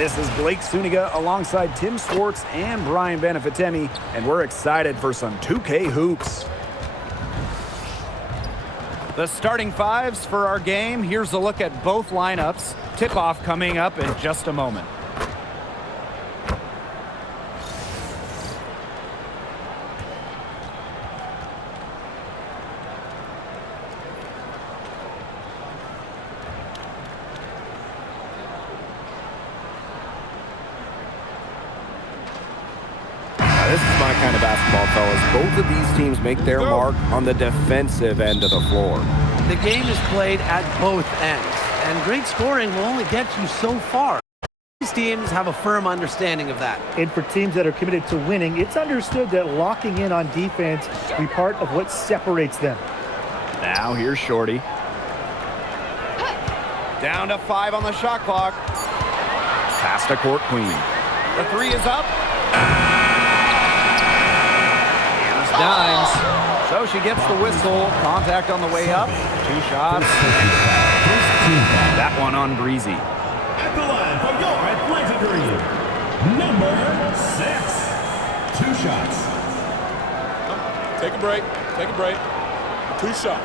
This is Blake Suniga alongside Tim Swartz and Brian Benefitemi, and we're excited for some 2K hoops. The starting fives for our game. Here's a look at both lineups. Tip-off coming up in just a moment. This is my kind of basketball, fellas. Both of these teams make their mark on the defensive end of the floor. The game is played at both ends, and great scoring will only get you so far. These teams have a firm understanding of that. And for teams that are committed to winning, it's understood that locking in on defense will be part of what separates them. Now here's Shorty. Down to 5 on the shot clock. Pass to Court Queen. The 3 is up. Dimes. So she gets the whistle. Contact on the way up. 2 shots. That one on Breezy. At the line for your Atlanta Dream, number 6. 2 shots. Take a break. Take a break. 2 shots.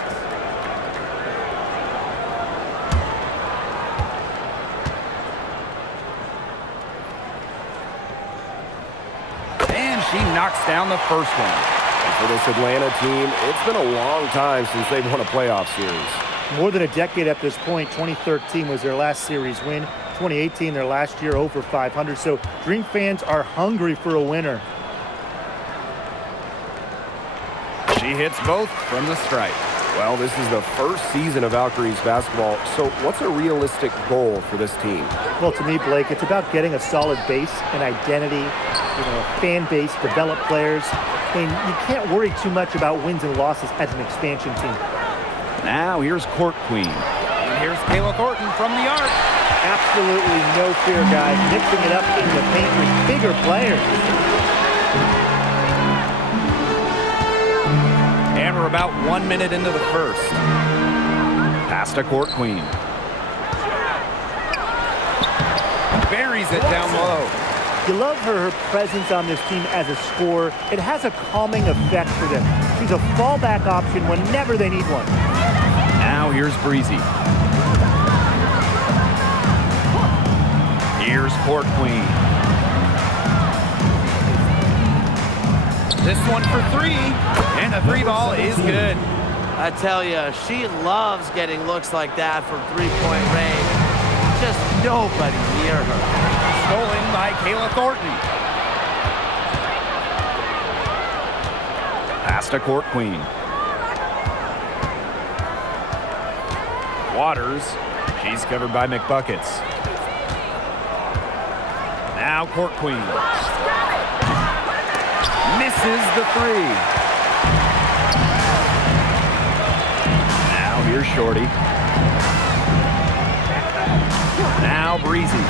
And she knocks down the first one. For this Atlanta team, it's been a long time since they've won a playoff series. More than a decade at this point. 2013 was their last series win. 2018, their last year, over 500. So Dream fans are hungry for a winner. She hits both from the stripe. Well, this is the first season of Valkyries basketball, so what's a realistic goal for this team? Well, to me, Blake, it's about getting a solid base, an identity, a fan base, develop players. And you can't worry too much about wins and losses as an expansion team. Now here's Court Queen. And here's Kayla Thornton from the arc. Absolutely no fear, guys. Mixing it up in the paint with bigger players. And we're about 1 minute into the first. Pass to Court Queen. Buries it down low. You love her presence on this team as a scorer. It has a calming effect for them. She's a fallback option whenever they need one. Now here's Breezy. Here's Court Queen. This one for 3, and the 3 ball is good. I tell you, she loves getting looks like that from three-point range. Just nobody near her. Stolen by Kayla Thornton. Pass to Court Queen. Waters. She's covered by McBuckets. Now Court Queen. Misses the 3. Now here's Shorty. Now Breezy.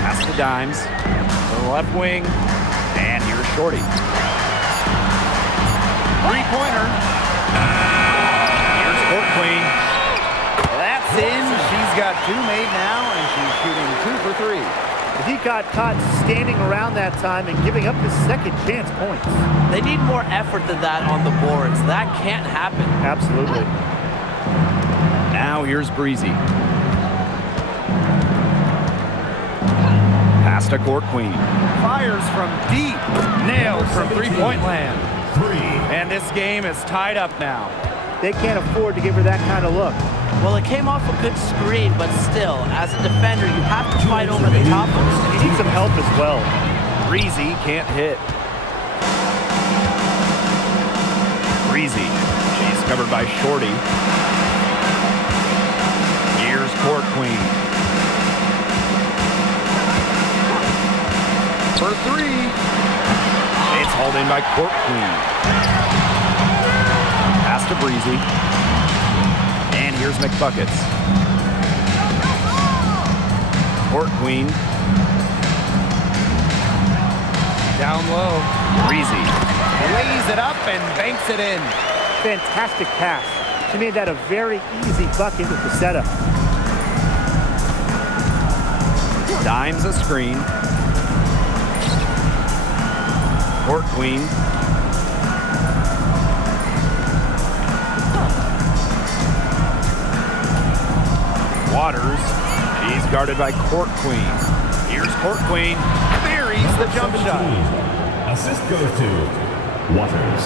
Pass to Dimes. To the left wing. And here's Shorty. 3-pointer. Here's Court Queen. That's in. She's got 2 made now, and she's shooting 2 for 3. If he got caught standing around that time and giving up the second chance points. They need more effort than that on the boards. That can't happen. Absolutely. Now here's Breezy. Pass to Court Queen. Fires from deep. Nailed from 3-point land. 3. And this game is tied up now. They can't afford to give her that kind of look. Well, it came off a good screen, but still, as a defender, you have to fight over the top of it. You need some help as well. Breezy can't hit. Breezy. She's covered by Shorty. Here's Court Queen. For 3. It's hauled in by Court Queen. Pass to Breezy. And here's McBuckets. Court Queen. Down low. Breezy lays it up and banks it in. Fantastic pass. She made that a very easy bucket with the setup. Dimes a screen. Court queen. Waters. He's guarded by court queen. Here's court queen. Buries the jump shot. Assist goes to Waters.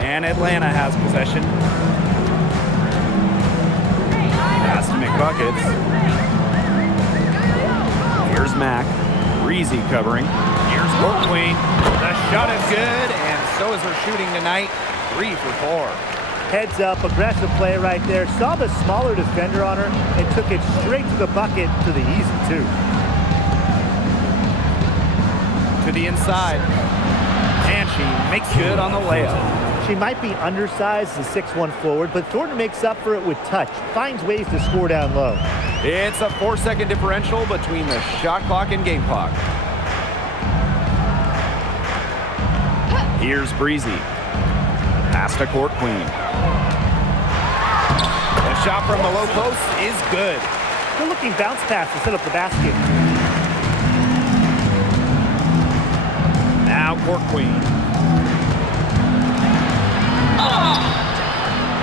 And Atlanta has possession. Pass to McBuckets. Here's Mack. Breezy covering. Here's court queen. The shot is good, and so is her shooting tonight. 3 for 4. Heads up, aggressive play right there. Saw the smaller defender on her and took it straight to the bucket to the easy two. To the inside. And she makes good on the layup. She might be undersized as a 6'1 forward, but Thornton makes up for it with touch. Finds ways to score down low. It's a 4-second differential between the shot clock and game clock. Here's Breezy. Pass to court queen. The shot from the low post is good. Good looking bounce pass to set up the basket. Now court queen.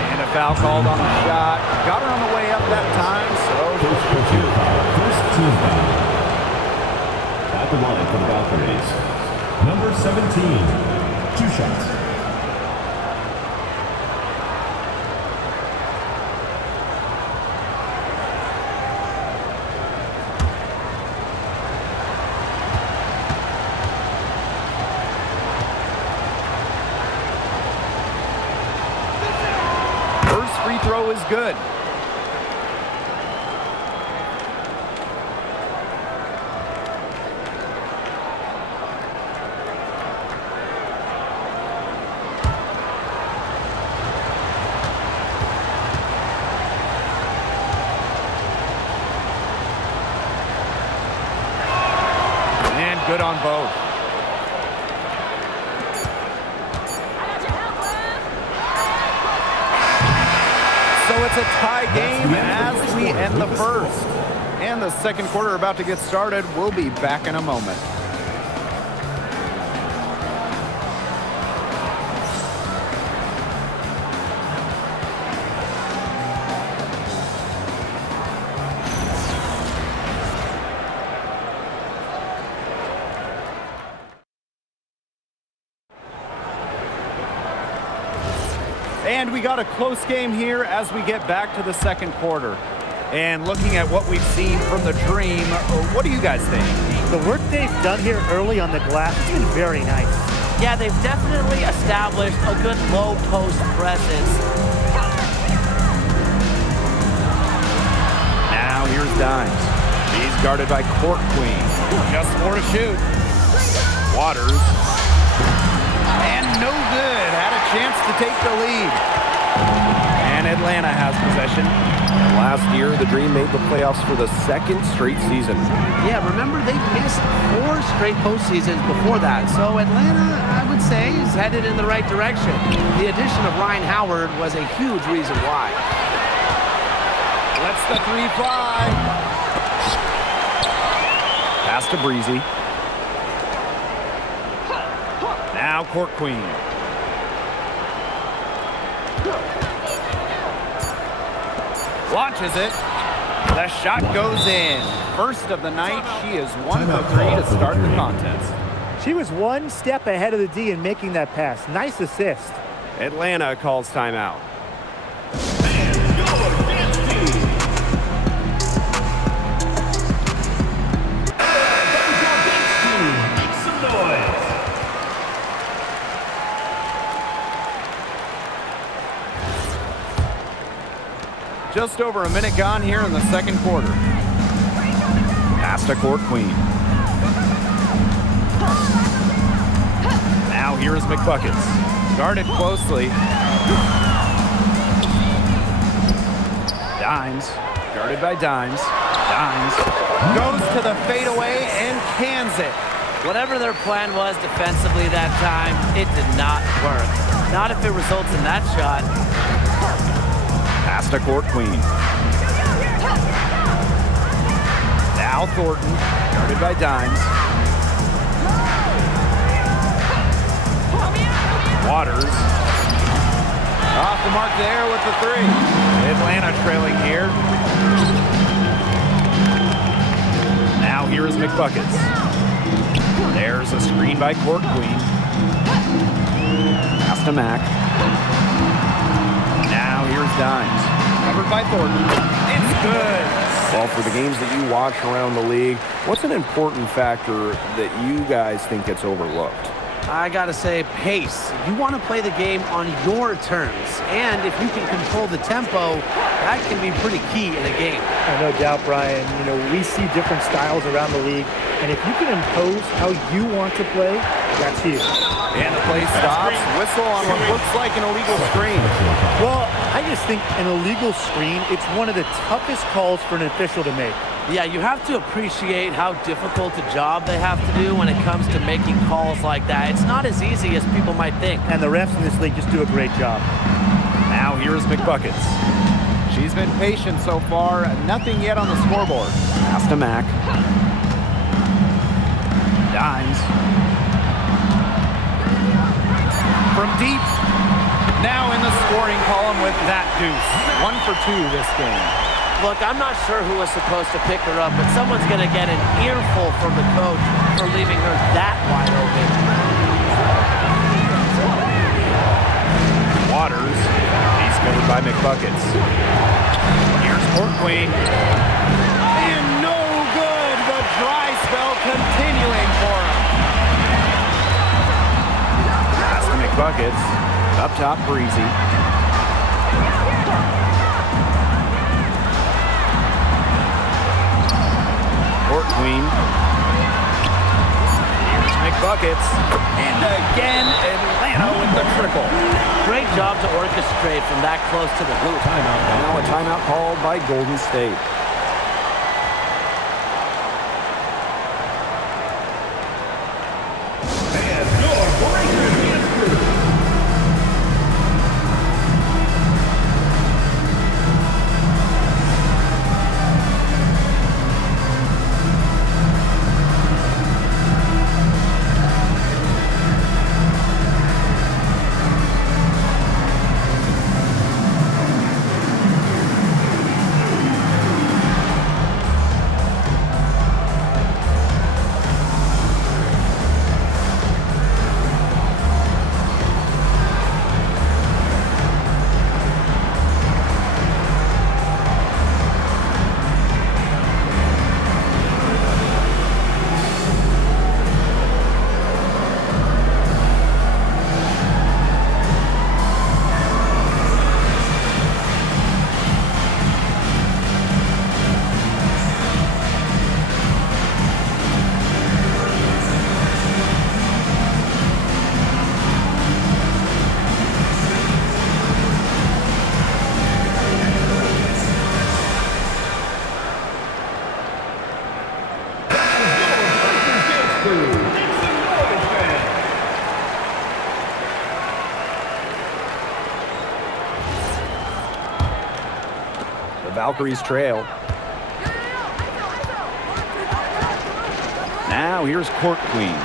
And a foul called on the shot. Got her on the way up that time, so First team foul. At the line for the Valkyries. Number 17. 2 shots. free throw is good. And good on both. So it's a tie game as we end the first. And the second quarter about to get started. We'll be back in a moment. And we got a close game here as we get back to the second quarter. And looking at what we've seen from the Dream, what do you guys think? The work they've done here early on the glass has been very nice. Yeah, they've definitely established a good low post presence. Now here's Dimes. He's guarded by Court Queen. Just 4 to shoot. Waters. And no good. Had a chance to take the lead. And Atlanta has possession. Last year, the Dream made the playoffs for the second straight season. Yeah, remember they missed 4 straight postseasons before that. So Atlanta, I would say, is headed in the right direction. The addition of Ryan Howard was a huge reason why. Lets the 3 fly. Pass to Breezy. Now Court Queen. Launches it. The shot goes in. First of the night. She is 1 for 3 to start the contest. She was 1 step ahead of the D in making that pass. Nice assist. Atlanta calls timeout. Just over a minute gone here in the second quarter. Pass to Court Queen. Now here is McBuckets. Guarded closely. Dimes. Guarded by Dimes. Dimes. Goes to the fadeaway and cans it. Whatever their plan was defensively that time, it did not work. Not if it results in that shot. Pass to Court Queen. Now Thornton, guarded by Dimes. Waters. Off the mark there with the three. Atlanta trailing here. Now here is McBuckets. There's a screen by Court Queen. Pass to Mack. Now here's Dimes. Covered by Thornton. It's good. Well, for the games that you watch around the league, what's an important factor that you guys think gets overlooked? I gotta say, pace. You want to play the game on your terms, and if you can control the tempo, that can be pretty key in a game. No doubt, Brian. You know, we see different styles around the league, and if you can impose how you want to play, that's huge. And the play stops. Whistle on what looks like an illegal screen. Well, I just think an illegal screen, it's one of the toughest calls for an official to make. Yeah, you have to appreciate how difficult a job they have to do when it comes to making calls like that. It's not as easy as people might think. And the refs in this league just do a great job. Now here's McBuckets. She's been patient so far. Nothing yet on the scoreboard. Pass to Mack. Dimes. From deep. Now in the scoring column with that deuce. 1 for 2 this game. Look, I'm not sure who was supposed to pick her up, but someone's going to get an earful from the coach for leaving her that wide open. Waters. He's covered by McBuckets. Here's Court Queen. And no good. The dry spell continuing for him. Pass to McBuckets. Up top, Breezy. Court Queen. Here's McBuckets. And again, Atlanta with the triple. Great job to orchestrate from that close to the hoop. Now a timeout called by Golden State. Valkyries trail. Now here's Court Queen.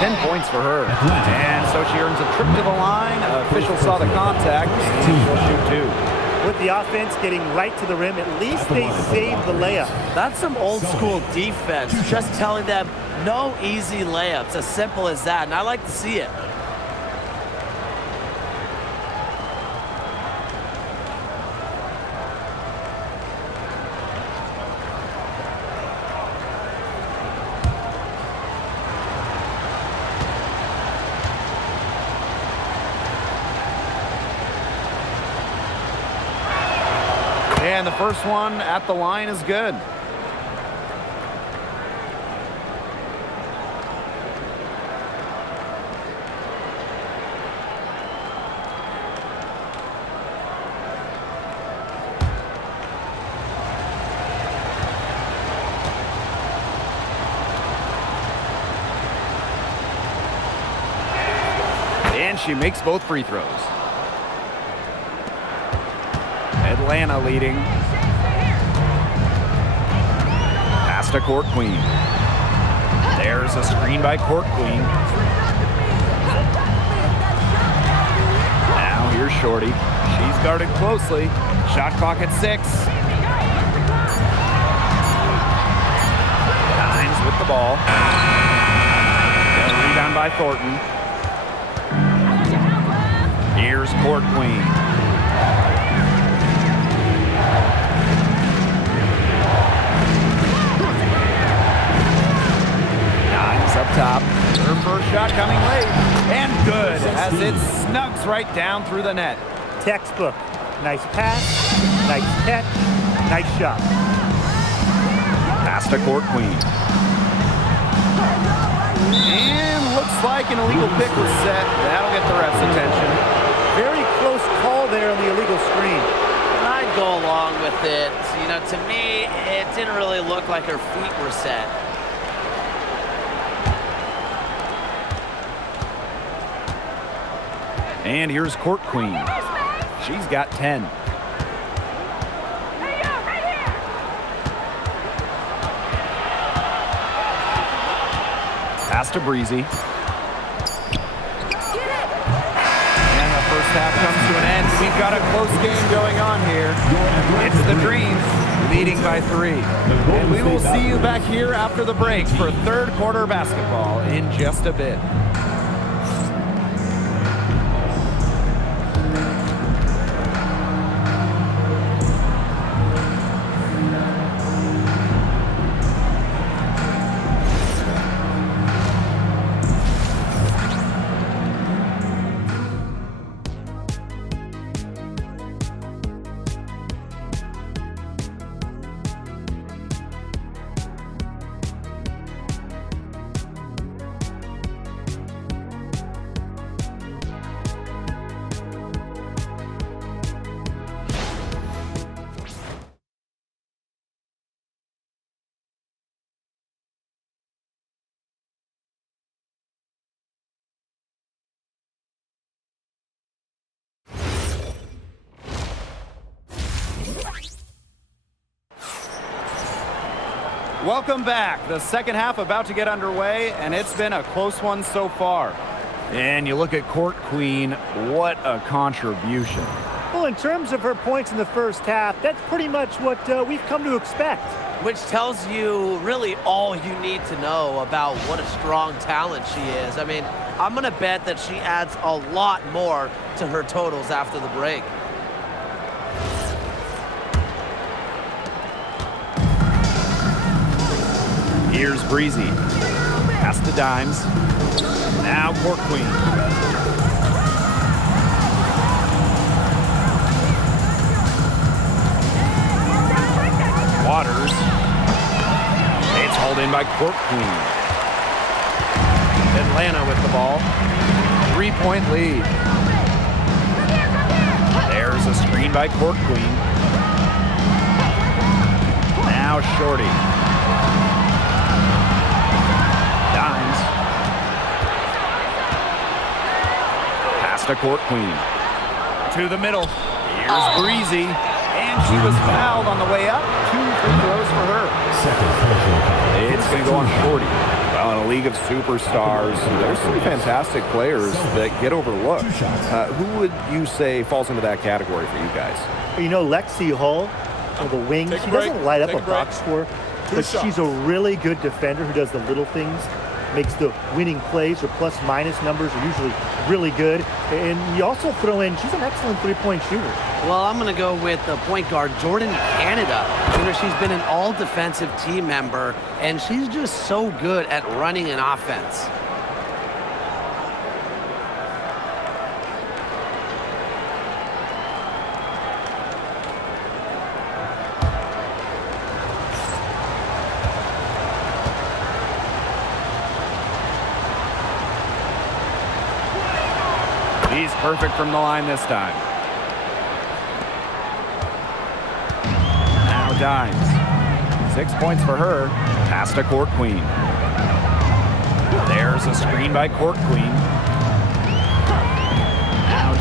10 points for her. And so she earns a trip to the line. Official saw the contact. She'll shoot 2. With the offense getting right to the rim, at least they saved the layup. That's some old school defense. Just telling them no easy layups. As simple as that. And I like to see it. And the first one at the line is good. And she makes both free throws. Atlanta leading. Pass to Court Queen. There's a screen by Court Queen. Now here's Shorty. She's guarded closely. Shot clock at 6. Dimes with the ball. And a rebound by Thornton. Here's Court Queen. Dimes up top. Her first shot coming late. And good as it snugs right down through the net. Textbook. Nice pass, nice catch, nice shot. Pass to Court Queen. And looks like an illegal pick was set. That'll get the ref's attention. Very close call there on the illegal screen. I'd go along with it. You know, to me, it didn't really look like her feet were set. And here's Court Queen. She's got 10. Pass to Breezy. And the first half comes to an end. We've got a close game going on here. It's the Dreams leading by 3. And we will see you back here after the break for third quarter basketball in just a bit. Welcome back. The second half about to get underway, and it's been a close one so far. And you look at Court Queen, what a contribution. Well, in terms of her points in the first half, that's pretty much what we've come to expect. Which tells you really all you need to know about what a strong talent she is. I mean, I'm going to bet that she adds a lot more to her totals after the break. Here's Breezy. Pass to Dimes. Now Court Queen. Waters. It's hauled in by Court Queen. Atlanta with the ball. 3-point lead. There's a screen by Court Queen. Now Shorty. Dimes. Pass to Court Queen. To the middle. Here's Breezy. And she was fouled on the way up. 2 free throws for her. It's going to go on Shorty. Well, in a league of superstars, there's some fantastic players that get overlooked. Who would you say falls into that category for you guys? You know, Lexi Hull, on the wing, she doesn't light up a box score, but she's a really good defender who does the little things, makes the winning plays. Her plus-minus numbers are usually really good. And you also throw in, she's an excellent three-point shooter. Well, I'm going to go with the point guard, Jordan Canada. You know, she's been an all-defensive team member, and she's just so good at running an offense. He's perfect from the line this time. Now Dimes. 6 points for her. Pass to Court Queen. There's a screen by Court Queen.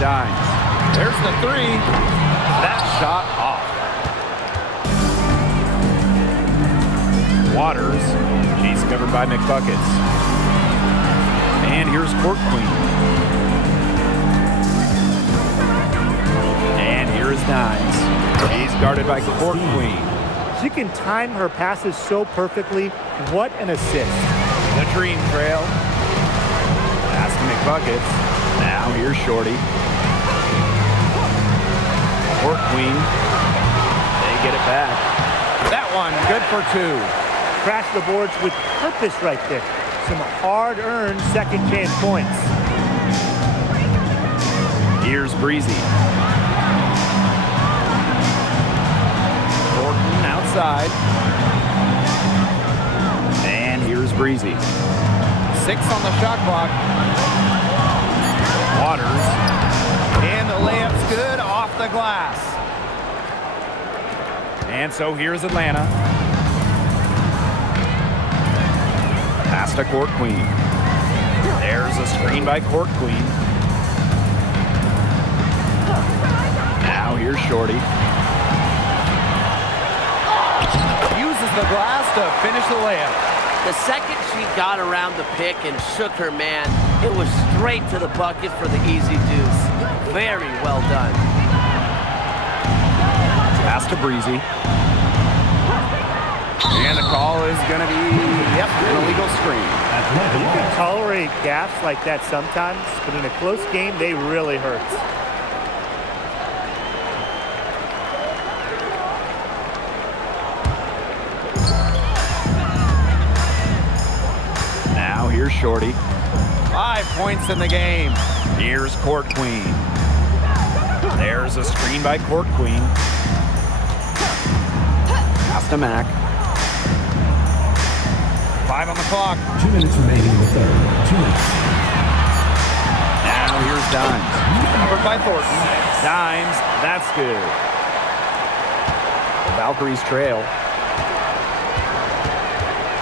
Dimes. There's the three. That shot off. Waters. She's covered by McBuckets. And here's Court Queen. And here's Dimes. She's guarded by Court Queen. She can time her passes so perfectly. What an assist. The Dream Trail. Pass to McBuckets. Now here's Shorty. Court Queen. They get it back. That one, good for two. Crash the boards with purpose right there. Some hard-earned second chance points. Here's Breezy. Thornton outside. And here's Breezy. 6 on the shot clock. Waters. And the layup's good off the glass. And so here's Atlanta. Pass to Court Queen. There's a screen by Court Queen. Now here's Shorty. Uses the glass to finish the layup. The second she got around the pick and shook her man, it was straight to the bucket for the easy deuce. Very well done. Pass to Breezy. And the call is going to be, an illegal screen. You can tolerate gaps like that sometimes, but in a close game, they really hurt. Now here's Shorty. 5 points in the game. Here's Court Queen. There's a screen by Court Queen. Pass to Mac. 5 on the clock. 2 minutes remaining in the third. 2 minutes. Now here's Dimes. Covered by Thornton. Dimes, that's good. The Valkyries trail.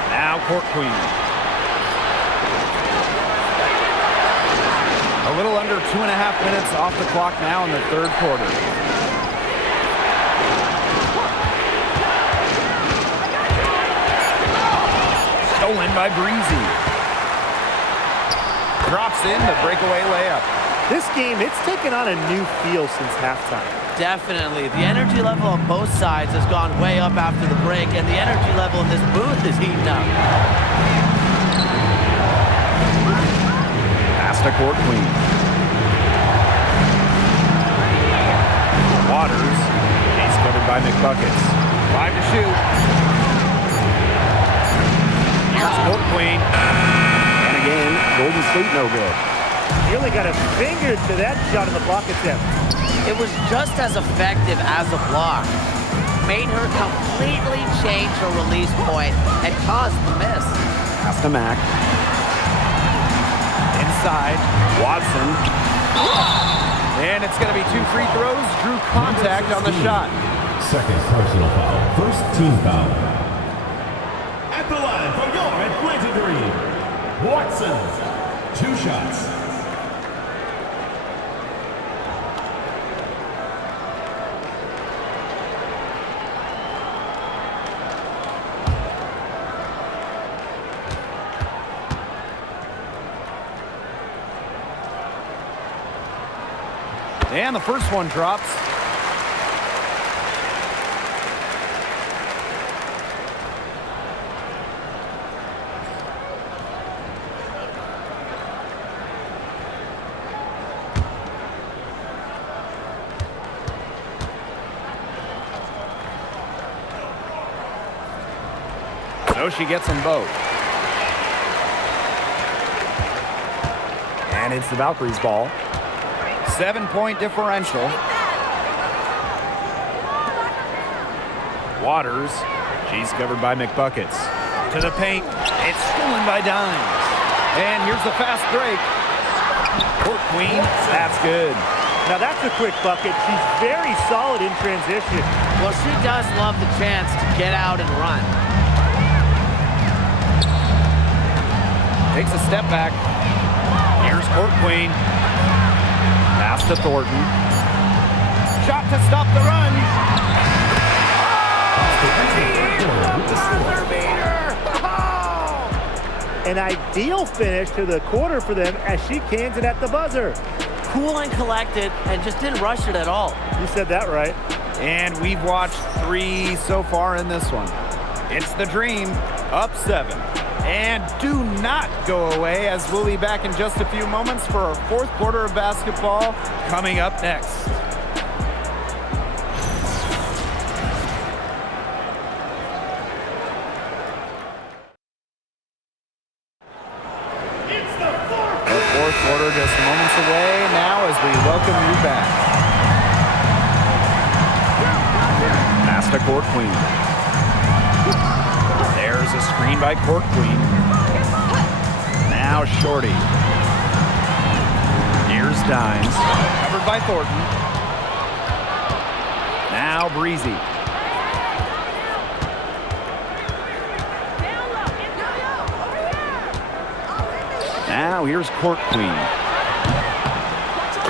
Now Court Queen. A little under 2.5 minutes off the clock now in the third quarter. Stolen by Breezy. Drops in the breakaway layup. This game, it's taken on a new feel since halftime. Definitely. The energy level on both sides has gone way up after the break, and the energy level in this booth is heating up. Pass to Court Queen. Waters. He's covered by McBuckets. 5 to shoot. Here's Court Queen. And again, Golden State no good. He only got a finger to that shot in the block attempt. It was just as effective as a block. Made her completely change her release point and caused the miss. Pass to Mac. Inside, Watson. And it's going to be 2 free throws. Drew contact on the shot. Second personal foul. First team foul. At the line for your Atlanta Dream, Watson. 2 shots. And the first one drops. So she gets them both. And it's the Valkyries' ball. 7-point differential. Waters. She's covered by McBuckets. To the paint. It's stolen by Dimes. And here's the fast break. Court Queen. That's good. Now that's a quick bucket. She's very solid in transition. Well, she does love the chance to get out and run. Takes a step back. Here's Court Queen. Pass to Thornton. Shot to stop the run. An ideal finish to the quarter for them as she cans it at the buzzer. Cool and collected and just didn't rush it at all. You said that right. And we've watched 3 so far in this one. It's the Dream, up 7. And do not go away, as we'll be back in just a few moments for our 4th quarter of basketball coming up next. The 4th quarter just moments away now as we welcome you back. Pass to Court Queen. There's a screen by Court Queen. Now Shorty. Here's Dimes. Covered by Thornton. Now Breezy. Now here's Court Queen.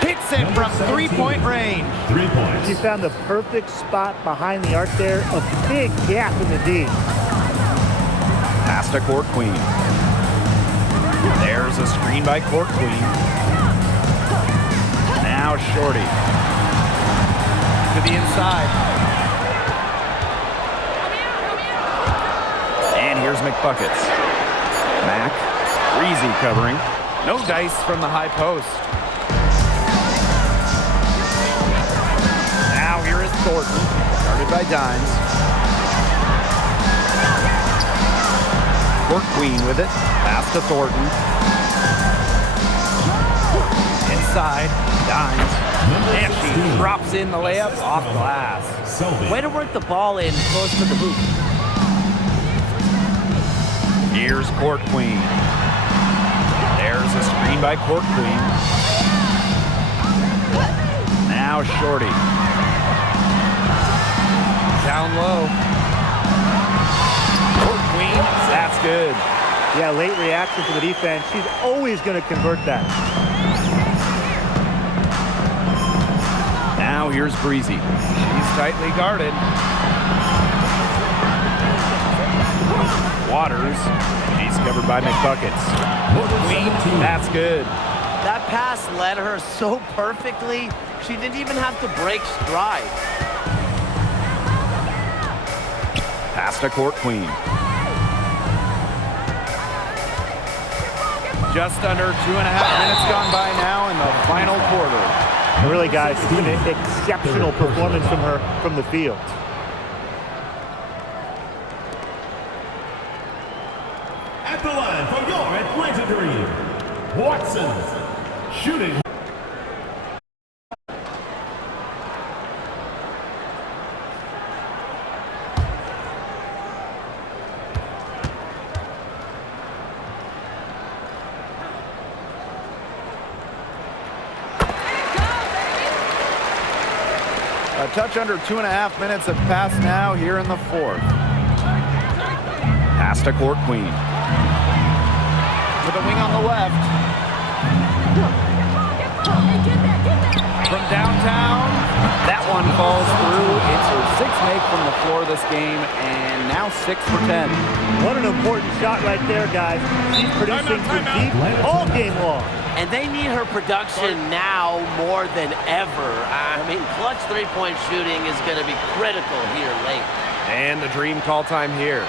Hits it from 3-point range. 3 points. She found the perfect spot behind the arc there. A big gap in the D. Pass to Court Queen. There's a screen by Court Queen. Now Shorty. To the inside. And here's McBuckets. Mack. Breezy covering. No dice from the high post. Now here is Thornton. Started by Dimes. Court Queen with it. Pass to Thornton. Inside. Dimes. And she drops in the layup off glass. Way to work the ball in close to the hoop. Here's Court Queen. There's a screen by Court Queen. Now Shorty. Down low. Court Queen, that's good. Yeah, late reaction to the defense. She's always going to convert that. Now here's Breezy. She's tightly guarded. Waters. She's covered by McBuckets. Queen, that's good. That pass led her so perfectly, she didn't even have to break stride. Pass to Court Queen. Just under 2.5 minutes gone by now in the final quarter. Really, guys, it's been an exceptional performance from her from the field. At the line for your Atlanta Dream, Watson, shooting. A touch under 2.5 minutes have passed now here in the 4th. Pass to Court Queen. To the wing on the left. From downtown, that one falls through. It's her 6th make from the floor this game, and now 6 for 10. What an important shot right there, guys. She's producing from deep all game long. And they need her production now more than ever. I mean, clutch three-point shooting is going to be critical here late. And the Dream call time here.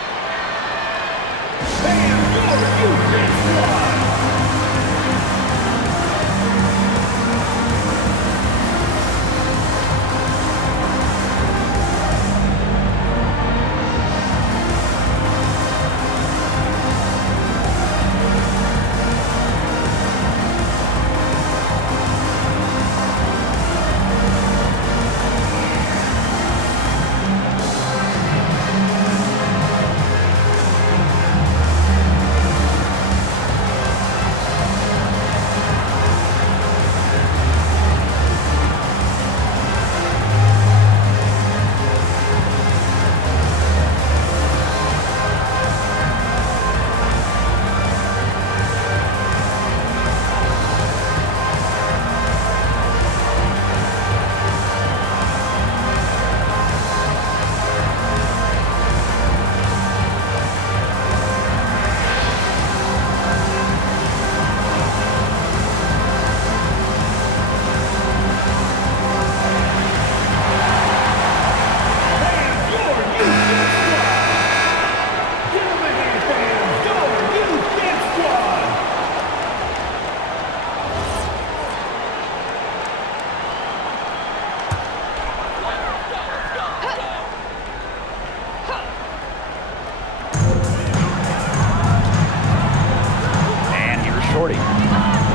Shorty.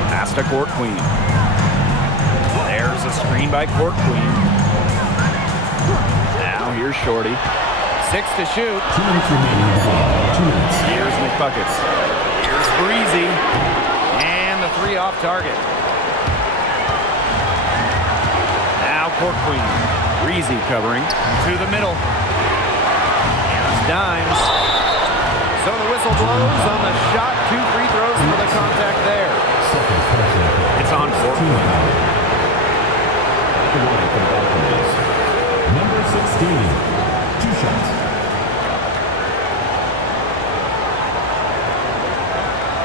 Pass to Court Queen. There's a screen by Court Queen. Now here's Shorty. 6 to shoot. 2 minutes remaining in the game. 2 minutes. Here's McBuckets. Here's Breezy. And the 3 off target. Now Court Queen. Breezy covering to the middle. Here's Dimes. So the whistle blows on the shot. 2 free throws for the contact there. Second personal foul. It's on Court Team Queen. foul. At the line for the Valkyries. Number 16. 2 shots.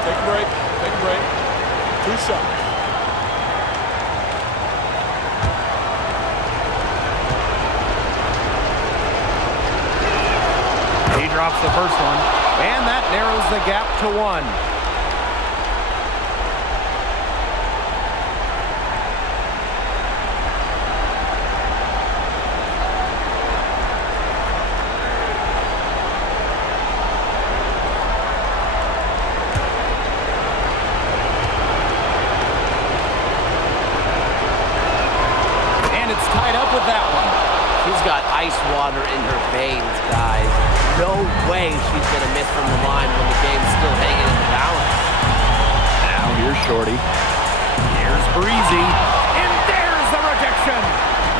Take a break. Take a break. 2 shots. He drops the first one, and that narrows the gap to 1. And it's tied up with that one. She's got ice water in her veins, guys. No way she's going to miss from the line when the game's still hanging in the balance. Now here's Shorty. Here's Breezy. And there's the rejection.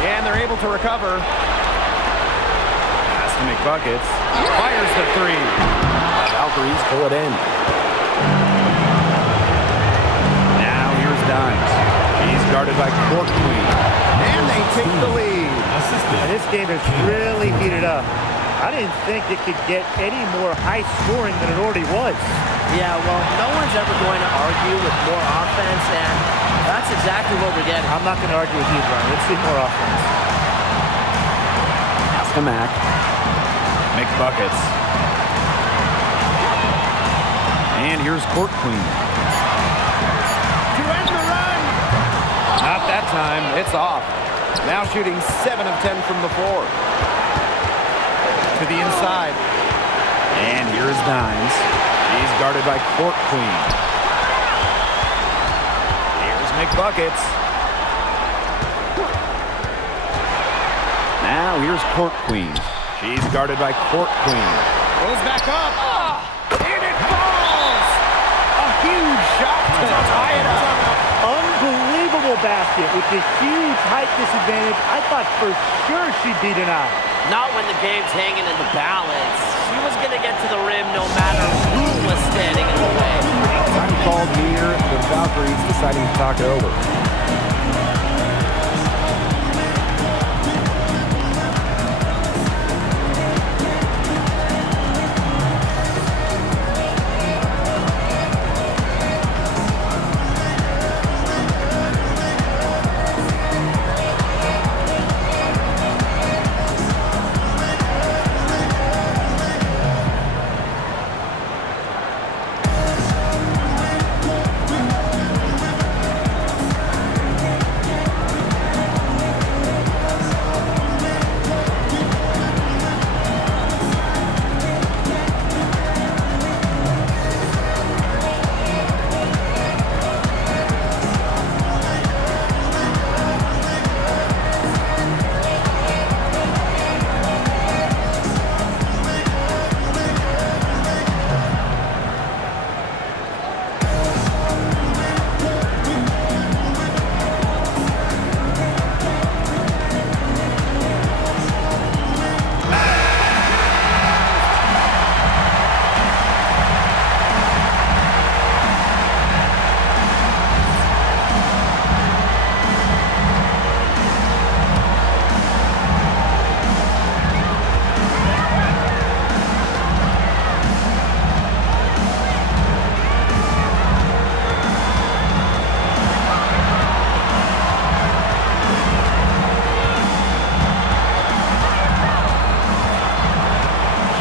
And they're able to recover. Pass to McBuckets. Fires the 3. The Valkyries pull it in. Now here's Dimes. He's guarded by Court Queen. And they take the lead. Assistant. This game is really heated up. I didn't think it could get any more high scoring than it already was. Yeah, well, no one's ever going to argue with more offense, and that's exactly what we're getting. I'm not going to argue with you, Brian. Let's see more offense. Pass to Mac. McBuckets. And here's Court Queen. To end the run. Not that time. It's off. Now shooting 7 of 10 from the floor. To the inside. And here's Dimes. He's guarded by Court Queen. Here's McBuckets. Now here's Court Queen. She's guarded by Court Queen. Goes back up. And it falls! A huge shot to tie it up. Unbelievable basket with the huge height disadvantage. I thought for sure she'd be denied. Not when the game's hanging in the balance. She was going to get to the rim no matter who was standing in the way. Time called here. The Valkyries deciding to talk it over.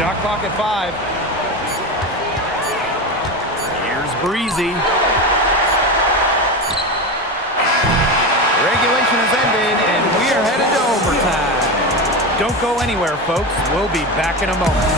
Shot clock at 5. Here's Breezy. Regulation has ended, and we are headed to overtime. Don't go anywhere, folks. We'll be back in a moment.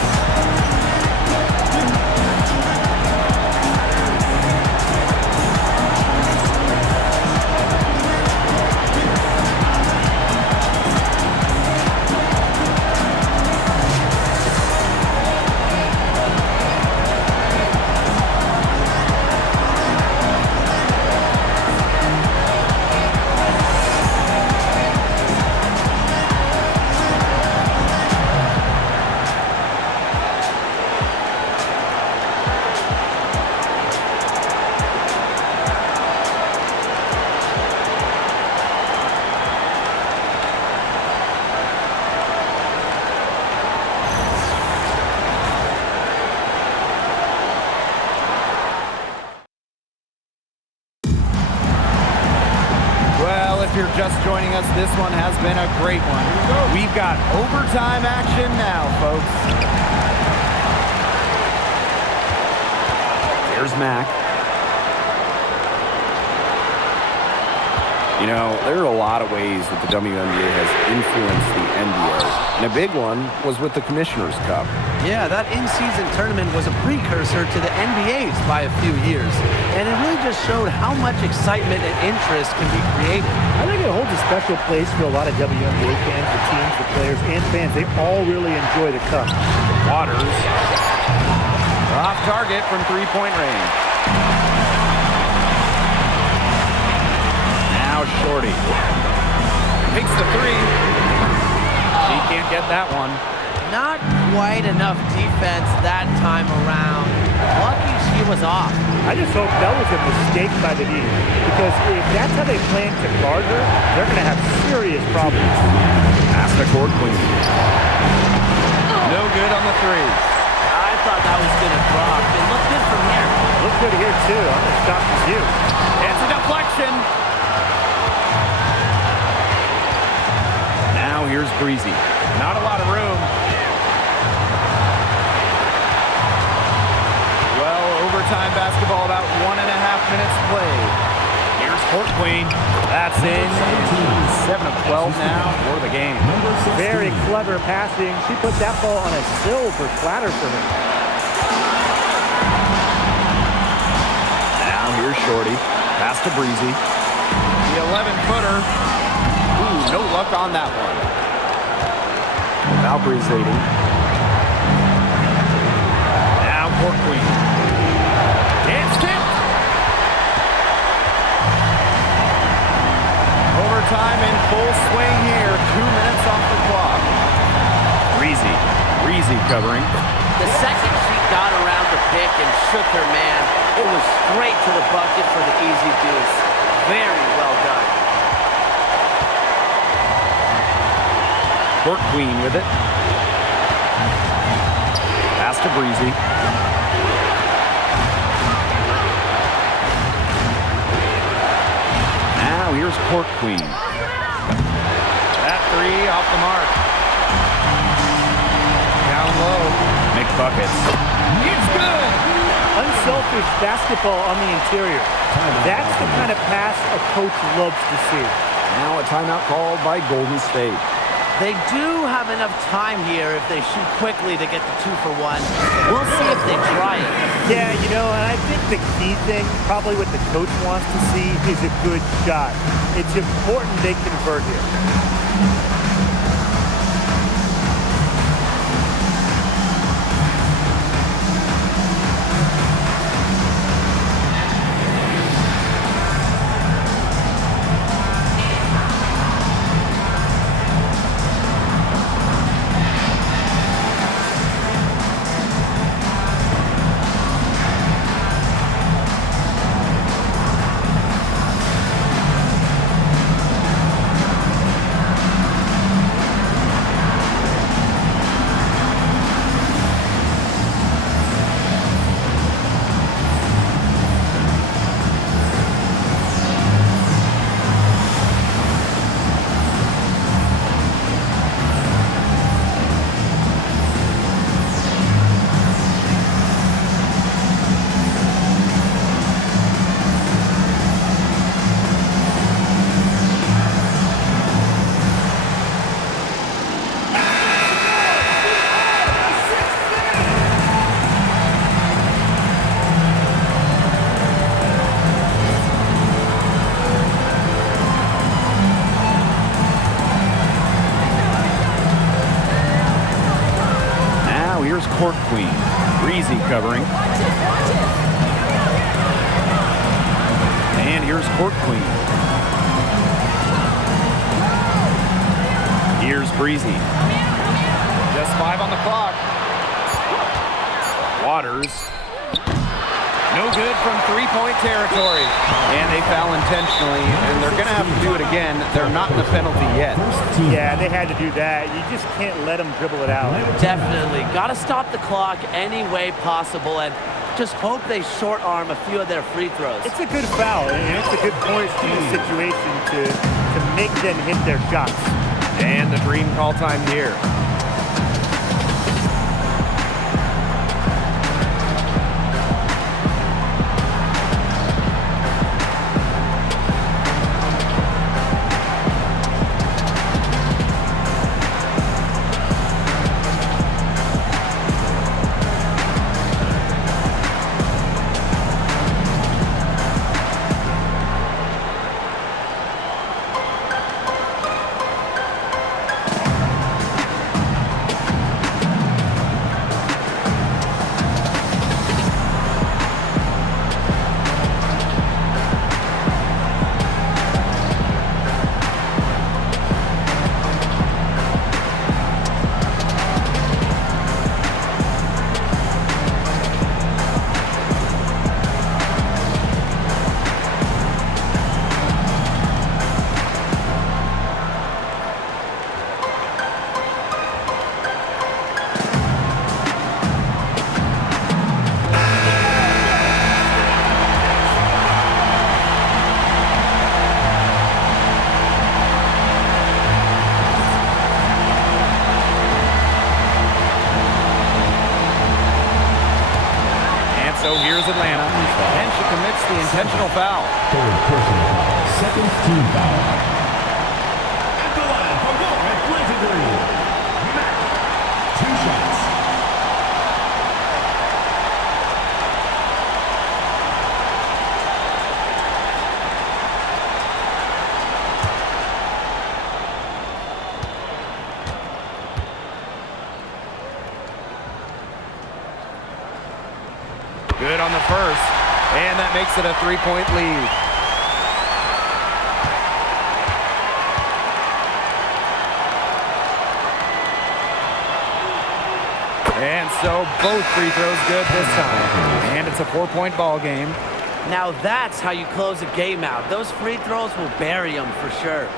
this one has been a great one. We've got overtime action now, folks. Here's Mac. You know, there are a lot of ways that the WNBA has influenced the NBA. And a big one was with the Commissioner's Cup. Yeah, that in-season tournament was a precursor to the NBA's by a few years. And it really just showed how much excitement and interest can be created. I think it holds a special place for a lot of WNBA fans, the teams, the players, and fans. They all really enjoy the cup. Waters. Off target from three-point range. Now Shorty. Takes the three. She can't get that one. Not quite enough defense that time around. Lucky she was off. I just hope that was a mistake by the team, because if that's how they plan to guard her, they're going to have serious problems. Pass to Court Queen. No good on the three. I thought that was going to drop. It looked good from here. Looked good here, too. I'm as shocked as you. It's a deflection. Now here's Breezy. Not a lot of room. Well, overtime basketball, about 1.5 minutes played. Here's Court Queen. That's in. 7 of 12 now for the game. Very clever passing. She put that ball on a silver platter for him. Now here's Shorty. Pass to Breezy. The 11-footer. Ooh, no luck on that one. Valkyries leading. Now Court Queen. It's tipped. Overtime in full swing here. 2 minutes off the clock. Breezy covering. The second she got around the pick and shook her man, it was straight to the bucket for the easy deuce. Very well done. Court Queen with it. Pass to Breezy. Now here's Court Queen. That three off the mark. Down low. Make buckets. It's good. Unselfish basketball on the interior. That's the kind of pass a coach loves to see. Now a timeout called by Golden State. They do have enough time here if they shoot quickly to get the 2 for 1. We'll see if they try it. Yeah, you know, and I think the key thing, probably what the coach wants to see, is a good shot. It's important they convert here. Court Queen. Breezy covering. And here's Court Queen. Here's Breezy. Just 5 on the clock. Waters. No good from three-point territory. And they foul intentionally, and they're going to have to do it again. They're not in the penalty yet. Yeah, they had to do that. You just can't let them dribble it out. Definitely. Got to stop the clock any way possible and just hope they short arm a few of their free throws. It's a good foul, and it's a good point in the situation to to make them hit their shots. And the dream call time here. So here's Atlanta, and she commits the intentional foul. Third personal foul. Second team foul. At the line for your Atlanta Dream. Match. 2 shots. Good on the first, and that makes it a 3-point lead. And so both free throws good this time, and it's a 4-point ball game. Now that's how you close a game out. Those free throws will bury them for sure.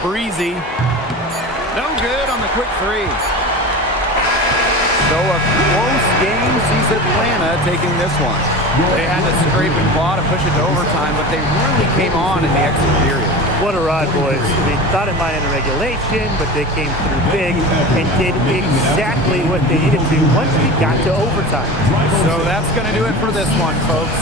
Breezy. No good on the quick three. So a close game sees Atlanta taking this one. They had to scrape and claw to push it to overtime, but they really came on in the extra period. What a ride, boys. They thought it might end in regulation, but they came through big and did exactly what they needed to once we got to overtime. So that's going to do it for this one, folks.